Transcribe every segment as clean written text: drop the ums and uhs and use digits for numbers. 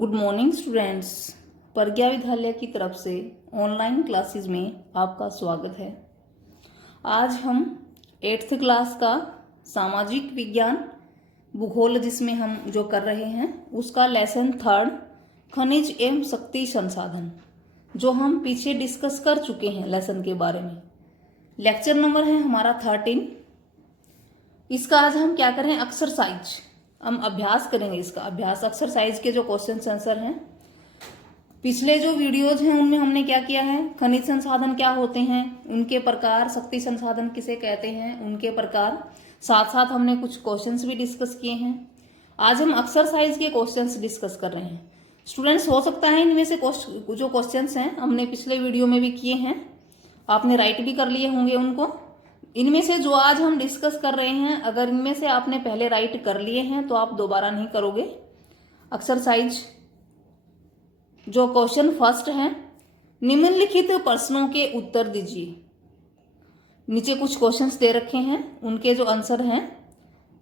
Good morning students. प्रज्ञा विद्यालय की तरफ से ऑनलाइन क्लासेस में आपका स्वागत है। आज हम 8th क्लास का सामाजिक विज्ञान भूगोल जिसमें हम जो कर रहे हैं उसका लेसन 3 खनिज एवं शक्ति संसाधन जो हम पीछे डिस्कस कर चुके हैं लेसन के बारे में। लेक्चर नंबर है हमारा 13। इसका आज हम क्या करें, एक्सरसाइज हम अभ्यास करेंगे। इसका अभ्यास एक्सरसाइज के जो क्वेश्चन आंसर हैं, पिछले जो वीडियोज हैं उनमें हमने क्या किया है, खनिज संसाधन क्या होते हैं, उनके प्रकार, शक्ति संसाधन किसे कहते हैं, उनके प्रकार, साथ साथ हमने कुछ क्वेश्चंस भी डिस्कस किए हैं। आज हम एक्सरसाइज के क्वेश्चंस डिस्कस कर रहे हैं। स्टूडेंट्स, हो सकता है इनमें से जो क्वेश्चंस हैं हमने पिछले वीडियो में भी किए हैं, आपने राइट भी कर लिए होंगे उनको। इनमें से जो आज हम डिस्कस कर रहे हैं, अगर इनमें से आपने पहले राइट कर लिए हैं तो आप दोबारा नहीं करोगे। एक्सरसाइज जो क्वेश्चन फर्स्ट है, निम्नलिखित प्रश्नों के उत्तर दीजिए। नीचे कुछ क्वेश्चंस दे रखे हैं, उनके जो आंसर हैं।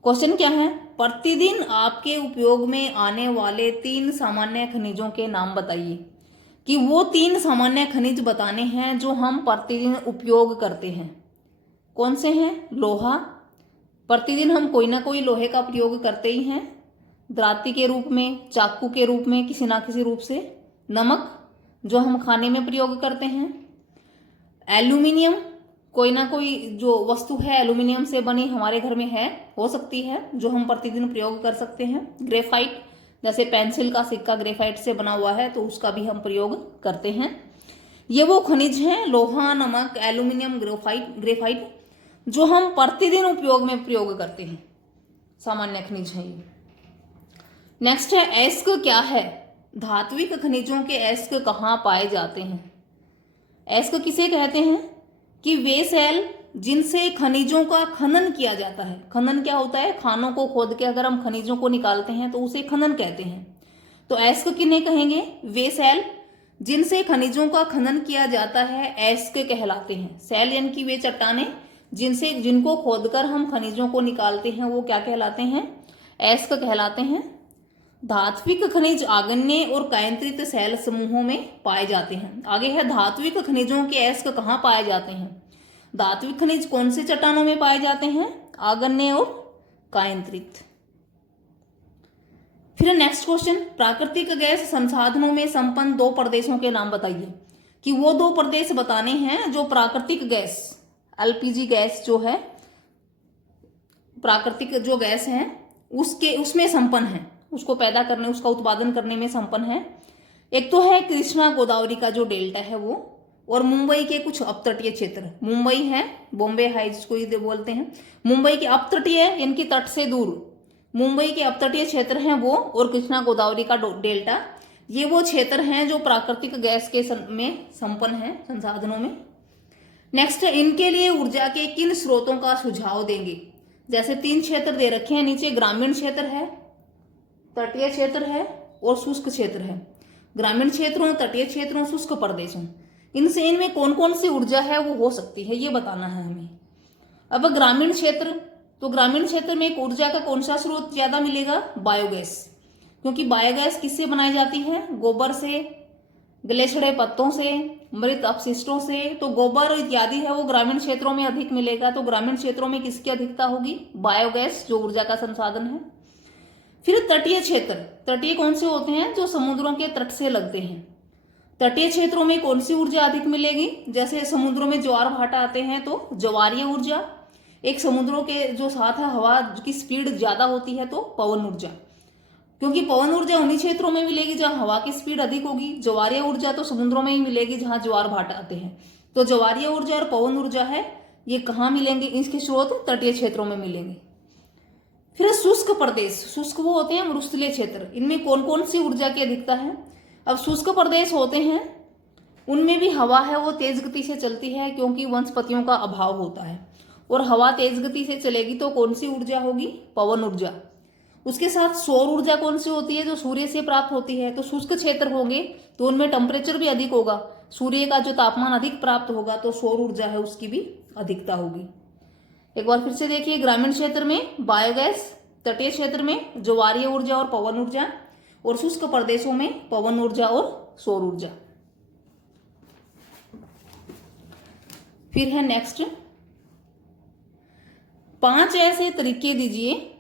क्वेश्चन क्या है, प्रतिदिन आपके उपयोग में आने वाले 3 सामान्य खनिजों के नाम बताइए। कि वो 3 सामान्य खनिज बताने हैं जो हम प्रतिदिन उपयोग करते हैं। कौन से हैं? लोहा, प्रतिदिन हम कोई ना कोई लोहे का प्रयोग करते ही हैं, दराती के रूप में, चाकू के रूप में, किसी ना किसी रूप से। नमक जो हम खाने में प्रयोग करते हैं। एल्यूमिनियम, कोई ना कोई जो वस्तु है एल्यूमिनियम से बनी हमारे घर में है, हो सकती है, जो हम प्रतिदिन प्रयोग कर सकते हैं। ग्रेफाइट, जैसे पेंसिल का सिक्का ग्रेफाइट से बना हुआ है तो उसका भी हम प्रयोग करते हैं। ये वो खनिज हैं, लोहा, नमक, एल्यूमिनियम, ग्रेफाइट जो हम प्रतिदिन उपयोग में प्रयोग करते हैं, सामान्य खनिज है ये। नेक्स्ट है अयस्क क्या है। धात्विक खनिजों के अयस्क कहाँ पाए जाते हैं। अयस्क किसे कहते हैं? कि वे सेल जिनसे खनिजों का खनन किया जाता है। खनन क्या होता है? खानों को खोद के अगर हम खनिजों को निकालते हैं तो उसे खनन कहते हैं। तो अयस्क किन्हें कहेंगे? वे सेल जिनसे खनिजों का खनन किया जाता है अयस्क कहलाते हैं। सेल यानी कि वे चट्टानें जिनको खोदकर हम खनिजों को निकालते हैं वो क्या कहलाते हैं? अयस्क कहलाते हैं। धात्विक खनिज आग्नेय और कायंत्रित सेल समूहों में पाए जाते हैं। आगे है धात्विक खनिजों के अयस्क कहाँ पाए जाते हैं। धात्विक खनिज कौन से चट्टानों में पाए जाते हैं? आग्नेय और कायंत्रित। फिर नेक्स्ट क्वेश्चन, प्राकृतिक गैस संसाधनों में संपन्न 2 प्रदेशों के नाम बताइए। कि वो 2 प्रदेश बताने हैं जो प्राकृतिक गैस, एलपीजी गैस जो है, प्राकृतिक जो गैस है उसमें संपन्न है, उसको पैदा करने, उसका उत्पादन करने में संपन्न है। एक तो है कृष्णा गोदावरी का जो डेल्टा है वो, और मुंबई के कुछ अपतटीय क्षेत्र। मुंबई है, बॉम्बे हाई जिसको ये बोलते हैं, मुंबई के अपतटीय, इनकी तट से दूर मुंबई के अपतटीय क्षेत्र हैं वो, और कृष्णा गोदावरी का डेल्टा, ये वो क्षेत्र हैं जो प्राकृतिक गैस के में संपन्न है, संसाधनों में। नेक्स्ट, इनके लिए ऊर्जा के किन स्रोतों का सुझाव देंगे। जैसे 3 क्षेत्र दे रखे हैं नीचे, ग्रामीण क्षेत्र है, तटीय क्षेत्र है और शुष्क क्षेत्र है। ग्रामीण क्षेत्रों, तटीय क्षेत्रों, शुष्क प्रदेशों, इनमें कौन कौन सी ऊर्जा है वो हो सकती है, ये बताना है हमें। अब ग्रामीण क्षेत्र, तो ग्रामीण क्षेत्र में एक ऊर्जा का कौन सा स्रोत ज्यादा मिलेगा? बायोगैस। क्योंकि बायोगैस किससे बनाई जाती है? गोबर से, गले सड़े पत्तों से, मृत अपशिष्टों से। तो गोबर इत्यादि है वो ग्रामीण क्षेत्रों में अधिक मिलेगा। तो ग्रामीण क्षेत्रों में किसकी अधिकता होगी? बायोगैस, जो ऊर्जा का संसाधन है। फिर तटीय क्षेत्र, तटीय कौन से होते हैं? जो समुद्रों के तट से लगते हैं। तटीय क्षेत्रों में कौन सी ऊर्जा अधिक मिलेगी? जैसे समुद्रों में ज्वार भाटा आते हैं तो ज्वारीय ऊर्जा। एक समुद्रों के जो साथ है हवा की स्पीड ज्यादा होती है तो पवन ऊर्जा, क्योंकि पवन ऊर्जा उन्हीं क्षेत्रों में मिलेगी जहां हवा की स्पीड अधिक होगी। ज्वारीय ऊर्जा तो समुद्रों में ही मिलेगी जहां ज्वार भाटा आते हैं। तो ज्वारीय ऊर्जा और पवन ऊर्जा है, ये कहाँ मिलेंगे? इसके स्रोत तटीय क्षेत्रों में मिलेंगे। फिर शुष्क प्रदेश, शुष्क वो होते हैं मरुस्थलीय क्षेत्र, इनमें कौन कौन सी ऊर्जा की अधिकता है। अब शुष्क प्रदेश होते हैं उनमें भी हवा है वो तेज गति से चलती है, क्योंकि वनस्पतियों का अभाव होता है, और हवा तेज गति से चलेगी तो कौन सी ऊर्जा होगी? पवन ऊर्जा। उसके साथ सौर ऊर्जा कौन सी होती है? जो सूर्य से प्राप्त होती है। तो शुष्क क्षेत्र होंगे तो उनमें टेम्परेचर भी अधिक होगा, सूर्य का जो तापमान अधिक प्राप्त होगा, तो सौर ऊर्जा है उसकी भी अधिकता होगी। एक बार फिर से देखिए, ग्रामीण क्षेत्र में बायोगैस, तटीय क्षेत्र में ज्वारीय ऊर्जा और पवन ऊर्जा, और शुष्क प्रदेशों में पवन ऊर्जा और सौर ऊर्जा। फिर है नेक्स्ट, 5 ऐसे तरीके दीजिए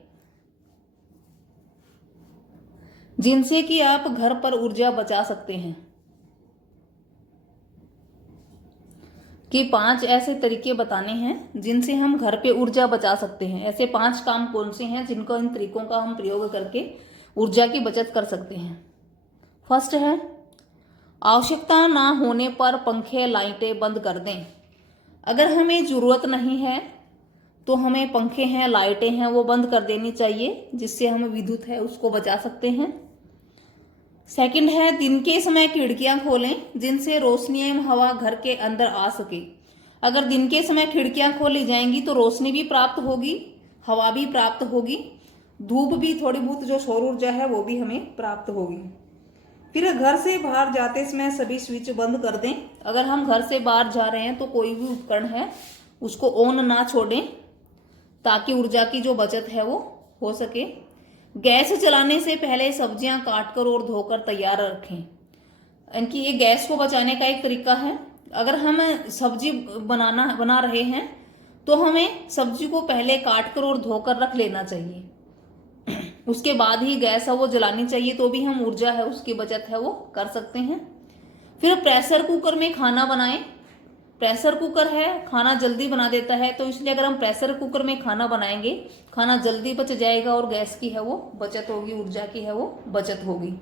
जिनसे कि आप घर पर ऊर्जा बचा सकते हैं। कि 5 ऐसे तरीके बताने हैं जिनसे हम घर पे ऊर्जा बचा सकते हैं। ऐसे 5 काम कौन से हैं जिनको, इन तरीकों का हम प्रयोग करके ऊर्जा की बचत कर सकते हैं। फर्स्ट है, आवश्यकता ना होने पर पंखे लाइटें बंद कर दें। अगर हमें ज़रूरत नहीं है तो हमें पंखे हैं, लाइटें हैं, वो बंद कर देनी चाहिए, जिससे हम विद्युत है उसको बचा सकते हैं। सेकंड है, दिन के समय खिड़कियां खोलें जिनसे रोशनी एवं हवा घर के अंदर आ सके। अगर दिन के समय खिड़कियां खोली जाएंगी तो रोशनी भी प्राप्त होगी, हवा भी प्राप्त होगी, धूप भी, थोड़ी बहुत जो सौर ऊर्जा है वो भी हमें प्राप्त होगी। फिर घर से बाहर जाते समय सभी स्विच बंद कर दें। अगर हम घर से बाहर जा रहे हैं तो कोई भी उपकरण है उसको ऑन ना छोड़ें, ताकि ऊर्जा की जो बचत है वो हो सके। गैस जलाने से पहले सब्जियां काटकर और धोकर तैयार रखें। इनकी ये गैस को बचाने का एक तरीका है। अगर हम सब्जी बना रहे हैं तो हमें सब्जी को पहले काटकर और धोकर रख लेना चाहिए, उसके बाद ही गैस है वो जलानी चाहिए, तो भी हम ऊर्जा है उसकी बचत है वो कर सकते हैं। फिर प्रेशर कुकर में खाना बनाएं। प्रेशर कुकर है खाना जल्दी बना देता है, तो इसलिए अगर हम प्रेशर कुकर में खाना बनाएंगे खाना जल्दी बच जाएगा और गैस की है वो बचत होगी, ऊर्जा की है वो बचत होगी।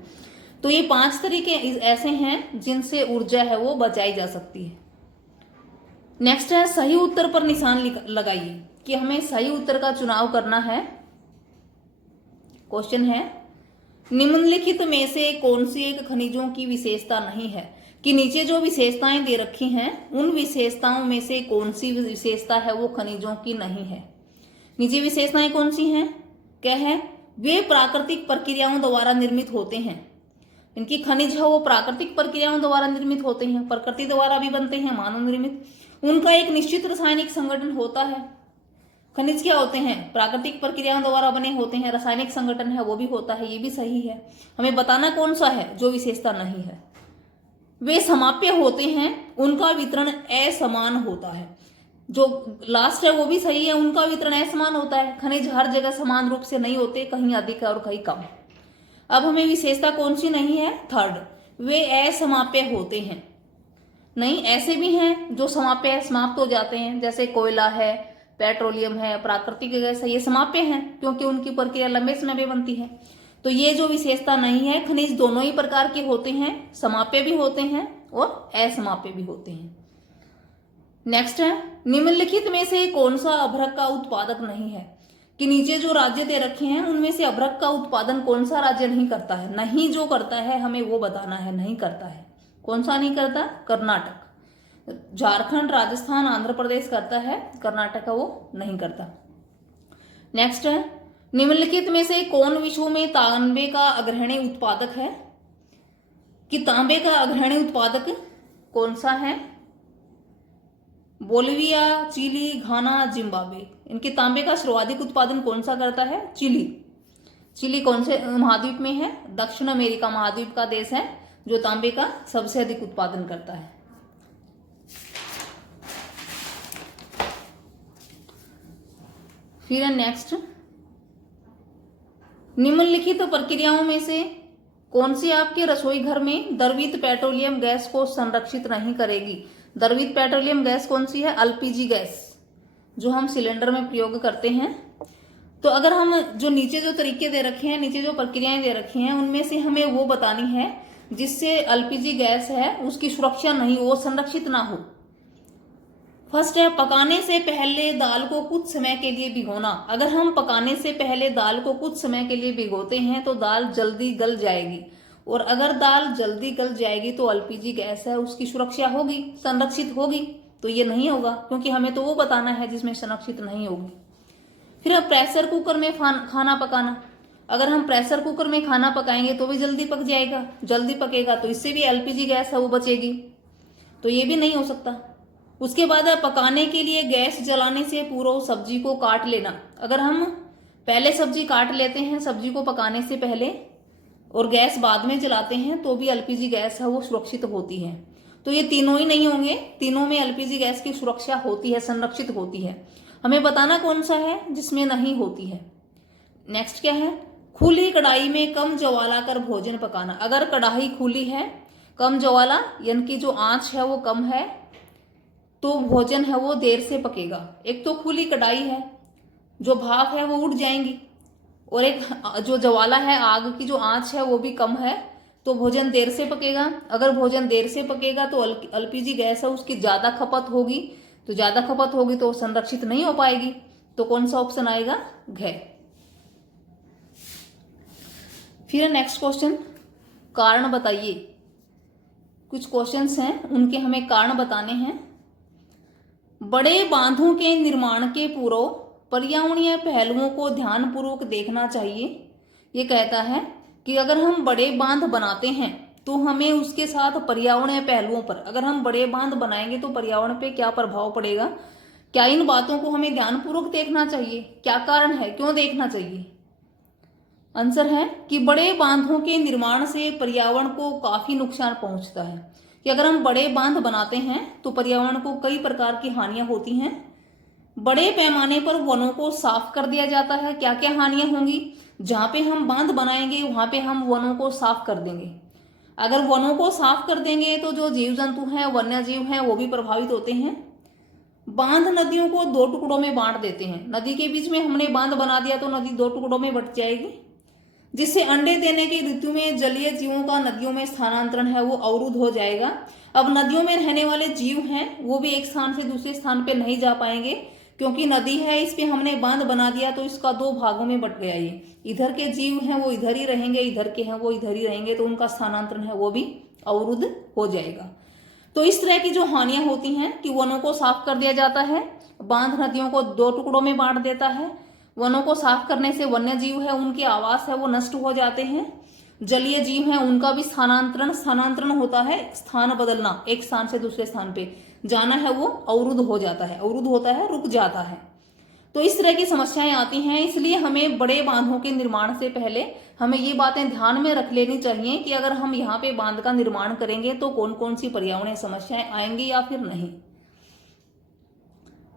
तो ये 5 तरीके ऐसे हैं जिनसे ऊर्जा है वो बचाई जा सकती है। नेक्स्ट है, सही उत्तर पर निशान लगाइए। कि हमें सही उत्तर का चुनाव करना है। क्वेश्चन है, निम्नलिखित में से कौन सी एक खनिजों की विशेषता नहीं है। कि नीचे जो विशेषताएं दे रखी हैं उन विशेषताओं में से कौन सी विशेषता है वो खनिजों की नहीं है। नीचे विशेषताएं कौन सी हैं? क्या है? वे प्राकृतिक प्रक्रियाओं द्वारा निर्मित होते हैं। इनकी खनिज है वो प्राकृतिक प्रक्रियाओं द्वारा निर्मित होते हैं, प्रकृति द्वारा भी बनते हैं, मानव निर्मित। उनका एक निश्चित रासायनिक संगठन होता है। खनिज क्या होते हैं? प्राकृतिक प्रक्रियाओं द्वारा बने होते हैं, रासायनिक संगठन है वो भी होता है, ये भी सही है। हमें बताना कौन सा है जो विशेषता नहीं है। वे समाप्य होते हैं, उनका वितरण असमान होता है। जो लास्ट है वो भी सही है, उनका वितरण असमान होता है। खनिज हर जगह समान रूप से नहीं होते, कहीं अधिक है और कहीं कम। अब हमें विशेषता कौन सी नहीं है? थर्ड, वे असमाप्य होते हैं। नहीं, ऐसे भी हैं जो समाप्य समाप्त हो जाते हैं, जैसे कोयला है, पेट्रोलियम है, प्राकृतिक गैस है, ये समाप्य हैं क्योंकि उनकी प्रक्रिया लंबे समय में बनती है। तो ये जो विशेषता नहीं है, खनिज दोनों ही प्रकार के होते हैं, समाप्य भी होते हैं और असमाप्य भी होते हैं। नेक्स्ट है, निम्नलिखित में से कौन सा अभ्रक का उत्पादक नहीं है। कि नीचे जो राज्य दे रखे हैं उनमें से अभ्रक का उत्पादन कौन सा राज्य नहीं करता है। नहीं जो करता है हमें वो बताना है, नहीं करता है। कौन सा नहीं करता? कर्नाटक। झारखंड, राजस्थान, आंध्र प्रदेश करता है, कर्नाटक वो नहीं करता। नेक्स्ट है, निम्नलिखित में से कौन विश्व में तांबे का अग्रणी उत्पादक है। कि तांबे का अग्रणी उत्पादक कौन सा है? बोलिविया, चिली, घाना, जिम्बाब्वे। इनके तांबे का सर्वाधिक उत्पादन कौन सा करता है? चिली। चिली कौन से महाद्वीप में है? दक्षिण अमेरिका महाद्वीप का देश है जो तांबे का सबसे अधिक उत्पादन करता है। फिर नेक्स्ट, निम्नलिखित प्रक्रियाओं में से कौन सी आपके रसोई घर में द्रवित पेट्रोलियम गैस को संरक्षित नहीं करेगी। द्रवित पेट्रोलियम गैस कौन सी है? एलपीजी गैस, जो हम सिलेंडर में प्रयोग करते हैं। तो अगर हम जो नीचे जो तरीके दे रखे हैं, नीचे जो प्रक्रियाएं दे रखी हैं, उनमें से हमें वो बतानी है जिससे एलपीजी गैस है उसकी सुरक्षा नहीं हो, संरक्षित ना हो। फर्स्ट है, पकाने से पहले दाल को कुछ समय के लिए भिगोना। अगर हम पकाने से पहले दाल को कुछ समय के लिए भिगोते हैं तो दाल जल्दी गल जाएगी, और अगर दाल जल्दी गल जाएगी तो एलपीजी गैस है उसकी सुरक्षा होगी, संरक्षित होगी। तो ये नहीं होगा क्योंकि हमें तो वो बताना है जिसमें संरक्षित नहीं होगी। फिर अब प्रेशर कुकर में खाना पकाना। अगर हम प्रेशर कुकर में खाना पकाएंगे तो भी जल्दी पक जाएगा, जल्दी पकेगा तो इससे भी एलपीजी गैस है वो बचेगी, तो ये भी नहीं हो सकता। उसके बाद पकाने के लिए गैस जलाने से पूर्व सब्जी को काट लेना। अगर हम पहले सब्जी काट लेते हैं सब्जी को पकाने से पहले, और गैस बाद में जलाते हैं तो भी एलपीजी गैस है वो सुरक्षित होती है। तो ये तीनों ही नहीं होंगे, तीनों में एलपीजी गैस की सुरक्षा होती है, संरक्षित होती है। हमें बताना कौन सा है जिसमें नहीं होती है। नेक्स्ट क्या है, खुली कढ़ाई में कम ज्वाला कर भोजन पकाना। अगर कढ़ाई खुली है, कम ज्वाला यानी कि जो आंच है वो कम है, तो भोजन है वो देर से पकेगा। एक तो खुली कढ़ाई है, जो भाप है वो उड़ जाएंगी, और एक जो ज्वाला है, आग की जो आंच है वो भी कम है, तो भोजन देर से पकेगा। अगर भोजन देर से पकेगा तो एलपीजी गैस है उसकी ज्यादा खपत होगी, तो ज्यादा खपत होगी तो संरक्षित नहीं हो पाएगी। तो कौन सा ऑप्शन आएगा, घ। फिर नेक्स्ट क्वेश्चन, कारण बताइए। कुछ क्वेश्चंस हैं उनके हमें कारण बताने हैं। बड़े बांधों के निर्माण के पूर्व पर्यावरणीय पहलुओं को ध्यानपूर्वक देखना चाहिए। ये कहता है कि अगर हम बड़े बांध बनाते हैं तो हमें उसके साथ पर्यावरणीय पहलुओं पर, अगर हम बड़े बांध बनाएंगे तो पर्यावरण पे क्या प्रभाव पड़ेगा, क्या इन बातों को हमें ध्यानपूर्वक देखना चाहिए, क्या कारण है, क्यों देखना चाहिए। आंसर है कि बड़े बांधों के निर्माण से पर्यावरण को काफी नुकसान पहुंचता है। कि अगर हम बड़े बांध बनाते हैं तो पर्यावरण को कई प्रकार की हानियां होती हैं। बड़े पैमाने पर वनों को साफ कर दिया जाता है। क्या क्या हानियां होंगी, जहां पे हम बांध बनाएंगे वहां पे हम वनों को साफ कर देंगे। अगर वनों को साफ कर देंगे तो जो जीव जंतु हैं, वन्य जीव हैं, वो भी प्रभावित होते हैं। बांध नदियों को दो टुकड़ों में बांट देते हैं। नदी के बीच में हमने बांध बना दिया तो नदी दो टुकड़ों में बट जाएगी, जिससे अंडे देने की ऋतु में जलीय जीवों का नदियों में स्थानांतरण है वो अवरुद्ध हो जाएगा। अब नदियों में रहने वाले जीव हैं वो भी एक स्थान से दूसरे स्थान पे नहीं जा पाएंगे, क्योंकि नदी है, इस पे हमने बांध बना दिया तो इसका दो भागों में बट गया। ये इधर के जीव हैं वो इधर ही रहेंगे, इधर के हैं वो इधर ही रहेंगे, तो उनका स्थानांतरण है वो भी अवरुद्ध हो जाएगा। तो इस तरह की जो हानियां होती हैं कि वनों को साफ कर दिया जाता है, बांध नदियों को दो टुकड़ों में बांट देता है। वनों को साफ करने से वन्य जीव है उनके आवास है वो नष्ट हो जाते हैं। जलीय जीव है उनका भी स्थानांतरण होता है, स्थान बदलना, एक स्थान से दूसरे स्थान पे जाना है वो अवरुद्ध हो जाता है, अवरुद्ध होता है, रुक जाता है। तो इस तरह की समस्याएं आती हैं। इसलिए हमें बड़े बांधों के निर्माण से पहले हमें ये बातें ध्यान में रख लेनी चाहिए कि अगर हम यहाँ पे बांध का निर्माण करेंगे तो कौन कौन सी पर्यावरणीय समस्याएं आएंगी या फिर नहीं।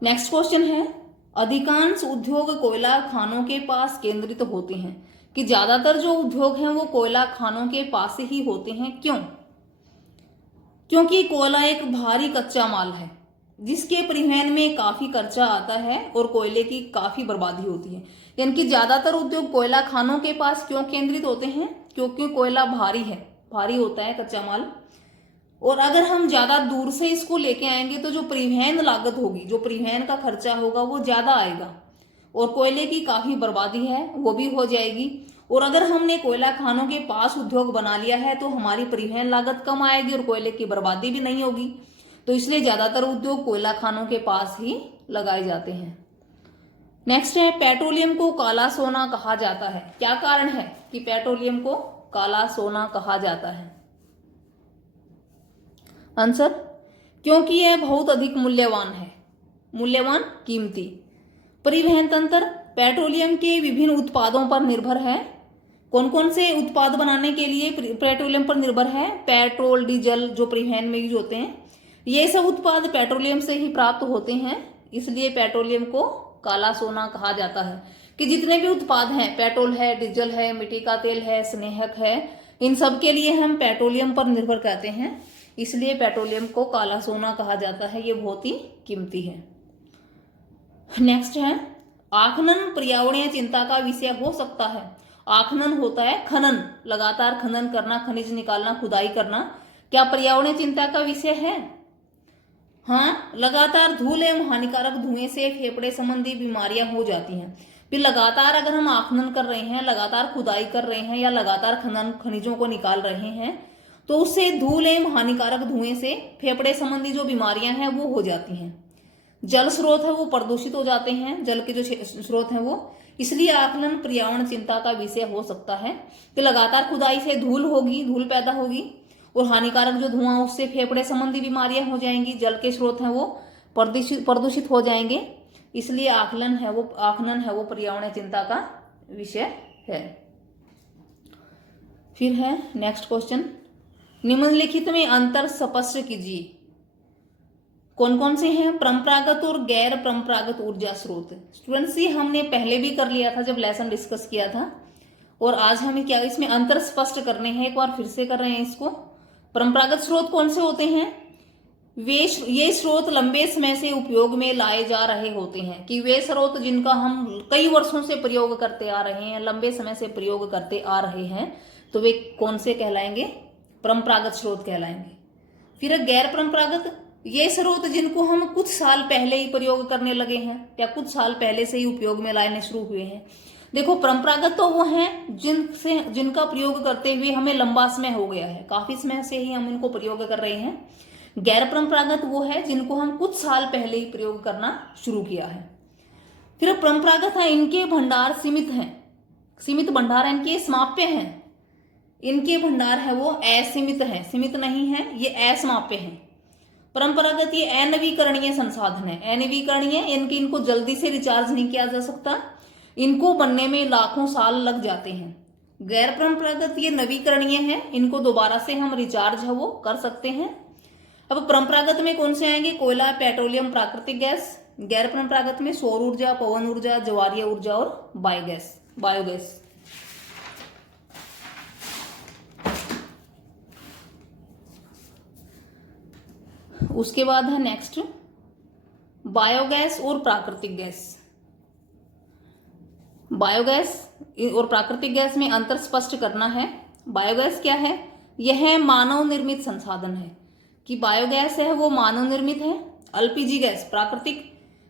नेक्स्ट क्वेश्चन है, अधिकांश उद्योग कोयला खानों के पास केंद्रित होते हैं। कि ज्यादातर जो उद्योग हैं वो कोयला खानों के पास ही होते हैं। क्यों? क्योंकि कोयला एक भारी कच्चा माल है जिसके परिवहन में काफी खर्चा आता है और कोयले की काफी बर्बादी होती है। यानी कि ज्यादातर उद्योग कोयला खानों के पास क्यों केंद्रित होते हैं? क्योंकि कोयला भारी है, भारी होता है कच्चा माल, और अगर हम ज्यादा दूर से इसको लेके आएंगे तो जो परिवहन लागत होगी, जो परिवहन का खर्चा होगा वो ज्यादा आएगा, और कोयले की काफी बर्बादी है वो भी हो जाएगी। और अगर हमने कोयला खानों के पास उद्योग बना लिया है तो हमारी परिवहन लागत कम आएगी और कोयले की बर्बादी भी नहीं होगी। तो इसलिए ज्यादातर उद्योग कोयला खानों के पास ही लगाए जाते हैं। नेक्स्ट है, पेट्रोलियम को काला सोना कहा जाता है। क्या कारण है कि पेट्रोलियम को काला सोना कहा जाता है? आंसर, क्योंकि यह बहुत अधिक मूल्यवान है, मूल्यवान, कीमती। परिवहन तंत्र पेट्रोलियम के विभिन्न उत्पादों पर निर्भर है। कौन कौन से उत्पाद बनाने के लिए पेट्रोलियम पर निर्भर है? पेट्रोल, डीजल जो परिवहन में यूज होते हैं, ये सब उत्पाद पेट्रोलियम से ही प्राप्त होते हैं। इसलिए पेट्रोलियम को काला सोना कहा जाता है। कि जितने भी उत्पाद हैं, पेट्रोल है, डीजल है, मिट्टी का तेल है, स्नेहक है, इन सब के लिए हम पेट्रोलियम पर निर्भर करते हैं। इसलिए पेट्रोलियम को काला सोना कहा जाता है, ये बहुत ही कीमती है। नेक्स्ट है, आखनन पर्यावरणीय चिंता का विषय हो सकता है। आखनन होता है खनन, लगातार खनन करना, खनिज निकालना, खुदाई करना। क्या पर्यावरणीय चिंता का विषय है? हाँ, लगातार धूल एवं हानिकारक धुएं से फेफड़े संबंधी बीमारियां हो जाती हैं। फिर लगातार अगर हम आखनन कर रहे हैं, लगातार खुदाई कर रहे हैं या लगातार खनिजों को निकाल रहे हैं तो उससे धूल एवं हानिकारक धुएं से फेफड़े संबंधी जो बीमारियां हैं वो हो जाती हैं। जल स्रोत है वो प्रदूषित हो जाते हैं, जल के जो स्रोत हैं वो। इसलिए आकलन पर्यावरण चिंता का विषय हो सकता है कि लगातार खुदाई से धूल होगी, धूल पैदा होगी और हानिकारक जो धुआं उससे फेफड़े संबंधी बीमारियां हो जाएंगी, जल के स्रोत हैं वो प्रदूषित हो जाएंगे। इसलिए आकलन है वो पर्यावरण चिंता का विषय है। फिर है नेक्स्ट क्वेश्चन, निम्नलिखित में अंतर स्पष्ट कीजिए। कौन कौन से हैं? परंपरागत और गैर परंपरागत ऊर्जा स्रोत। स्टूडेंट्स ये हमने पहले भी कर लिया था जब लेसन डिस्कस किया था, और आज हमें क्या इसमें अंतर स्पष्ट करने हैं, एक बार फिर से कर रहे हैं इसको। परंपरागत स्रोत कौन से होते हैं? ये स्रोत लंबे समय से उपयोग में लाए जा रहे होते हैं, कि वे स्रोत जिनका हम कई वर्षों से प्रयोग करते आ रहे हैं, लंबे समय से प्रयोग करते आ रहे हैं, तो वे कौन से कहलाएंगे? परंपरागत स्रोत कहलाएंगे। फिर गैर परंपरागत, ये स्रोत जिनको हम कुछ साल पहले ही प्रयोग करने लगे हैं या कुछ साल पहले से ही उपयोग में लाने शुरू हुए हैं। देखो परंपरागत तो वो हैं जिनका प्रयोग करते हुए हमें लंबा समय हो गया है, काफी समय से ही हम इनको प्रयोग कर रहे हैं। गैर परंपरागत वो है जिनको हम कुछ साल पहले ही प्रयोग करना शुरू किया है। फिर परंपरागत है, इनके भंडार सीमित हैं, सीमित भंडार है, इनके समाप्य हैं, इनके भंडार है वो असीमित है, सीमित नहीं है, ये असमाप्य है। परंपरागत ये अनवीकरणीय संसाधन है, अनवीकरणीय इनको जल्दी से रिचार्ज नहीं किया जा सकता, इनको बनने में लाखों साल लग जाते हैं। गैर परंपरागत ये नवीकरणीय है, इनको दोबारा से हम रिचार्ज है वो कर सकते हैं। अब परंपरागत में कौन से आएंगे? कोयला, पेट्रोलियम, प्राकृतिक गैस। गैर परंपरागत में सौर ऊर्जा, पवन ऊर्जा, ज्वारीय ऊर्जा और बायोगैस। उसके बाद है नेक्स्ट बायोगैस और प्राकृतिक गैस। बायोगैस और प्राकृतिक गैस में अंतर स्पष्ट करना है। बायोगैस क्या है? यह मानव निर्मित संसाधन है, कि बायोगैस है वो मानव निर्मित है। एलपीजी गैस प्राकृतिक,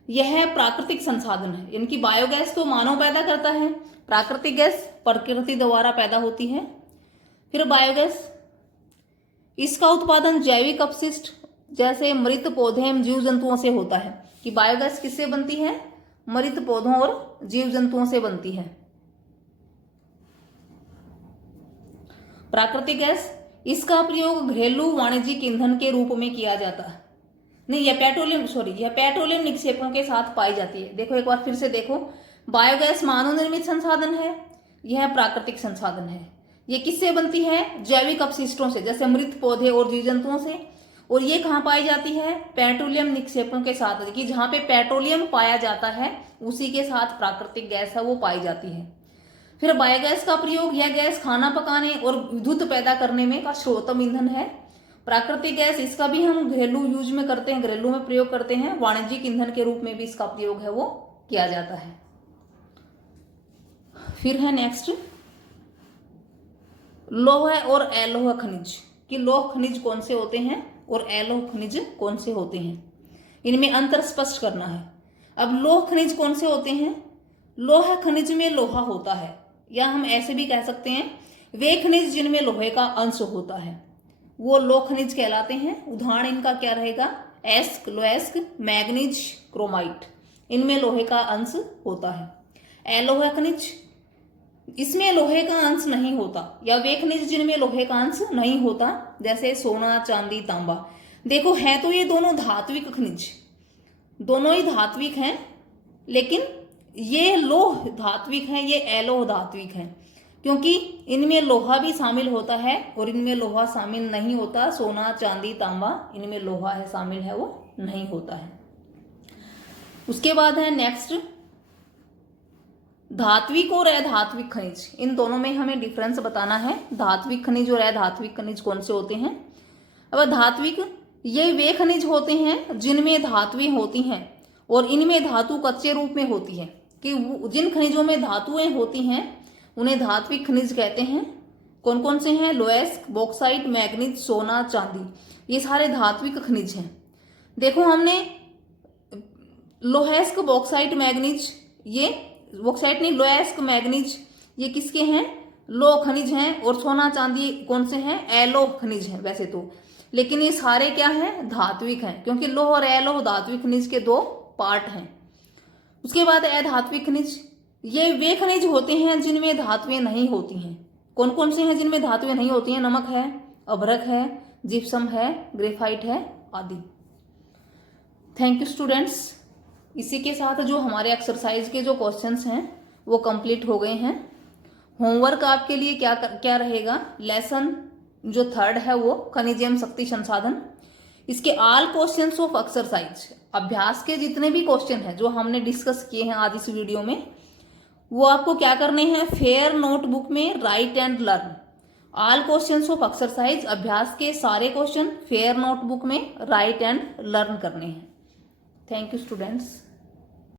यह प्राकृतिक संसाधन है, इनकी बायोगैस तो मानव पैदा करता है, प्राकृतिक गैस प्रकृति द्वारा पैदा होती है। फिर बायोगैस, इसका उत्पादन जैविक अपशिष्ट जैसे मृत पौधे एवं जीव जंतुओं से होता है, कि बायोगैस किससे बनती है? मृत पौधों और जीव जंतुओं से बनती है। प्राकृतिक गैस, इसका प्रयोग घरेलू वाणिज्यिक ईंधन के रूप में किया जाता है। नहीं, यह पेट्रोलियम निक्षेपों के साथ पाई जाती है। देखो एक बार फिर से देखो, बायोगैस मानव निर्मित संसाधन है, यह प्राकृतिक संसाधन है। ये किससे बनती है? जैविक अपशिष्टों से, जैसे मृत पौधे और जीव जंतुओं से। और ये कहाँ पाई जाती है? पेट्रोलियम निक्षेपों के साथ, कि जहां पे पेट्रोलियम पाया जाता है उसी के साथ प्राकृतिक गैस है वो पाई जाती है। फिर बायोगैस का प्रयोग, यह गैस खाना पकाने और विद्युत पैदा करने में का सर्वोत्तम ईंधन है। प्राकृतिक गैस, इसका भी हम घरेलू यूज में करते हैं, घरेलू में प्रयोग करते हैं, वाणिज्यिक ईंधन के रूप में भी इसका प्रयोग है वो किया जाता है। फिर है नेक्स्ट लौह और अलोह खनिज, कि लौह खनिज कौन से होते हैं और अलोह खनिज कौन से होते हैं, इनमें अंतर स्पष्ट करना है। अब लौह खनिज कौन से होते हैं? लौह खनिज में लोहा होता है, या हम ऐसे भी कह सकते हैं वे खनिज जिनमें लोहे का अंश होता है वो लौह खनिज कहलाते हैं। उदाहरण इनका क्या रहेगा? एस्क, लोएस्क, मैग्नीज, क्रोमाइट, इनमें लोहे का अंश होता है। अलोह खनिज, इसमें लोहे का अंश नहीं होता, या वे खनिज जिनमें लोहे का अंश नहीं होता, जैसे सोना, चांदी, तांबा। देखो है तो ये दोनों धात्विक खनिज, दोनों ही धात्विक हैं, लेकिन ये लोह धात्विक हैं, ये अलोह धात्विक हैं, क्योंकि इनमें लोहा भी शामिल होता है और इनमें लोहा शामिल नहीं होता। सोना, चांदी, तांबा, इनमें लोहा है शामिल है वो नहीं होता है। उसके बाद है नेक्स्ट धात्विक और अधात्विक खनिज, इन दोनों में हमें डिफरेंस बताना है। धात्विक खनिज और अधात्विक खनिज कौन से होते हैं? अब धात्विक ये वे खनिज होते हैं जिनमें धातुएं होती हैं और इनमें धातु कच्चे रूप में होती है, कि जिन खनिजों में धातुएं होती हैं उन्हें धात्विक खनिज कहते हैं। कौन कौन से हैं? लोएस्क, बॉक्साइट, मैग्नीज, सोना, चांदी, ये सारे धात्विक खनिज हैं। देखो हमने लोहेस्क, बॉक्साइट, मैग्नीज, ये बॉक्साइट नहीं, लोएस्क, मैग्नीज, ये किसके हैं? लौह खनिज हैं। और सोना, चांदी कौन से हैं? अलोह खनिज हैं वैसे तो, लेकिन ये सारे क्या हैं? धात्विक हैं, क्योंकि लौह और अलोह धात्विक खनिज के दो पार्ट हैं। उसके बाद अधात्विक खनिज, ये वे खनिज होते हैं जिनमें धातुएं नहीं होती हैं। कौन कौन से हैं जिनमें धातुएं नहीं होती हैं? नमक है, अभ्रक है, जिप्सम है, ग्रेफाइट है आदि। Thank you students. इसी के साथ जो हमारे एक्सरसाइज के जो क्वेश्चंस हैं वो कंप्लीट हो गए हैं। होमवर्क आपके लिए क्या रहेगा, लेसन जो 3rd है वो खनिज एवं शक्ति संसाधन, इसके ऑल क्वेश्चंस ऑफ एक्सरसाइज, अभ्यास के जितने भी क्वेश्चन हैं जो हमने डिस्कस किए हैं आज इस वीडियो में, वो आपको क्या करने हैं, फेयर नोटबुक में right and learn. All questions of exercise, अभ्यास के सारे क्वेश्चन फेयर नोटबुक में राइट एंड लर्न करने हैं। Thank you students.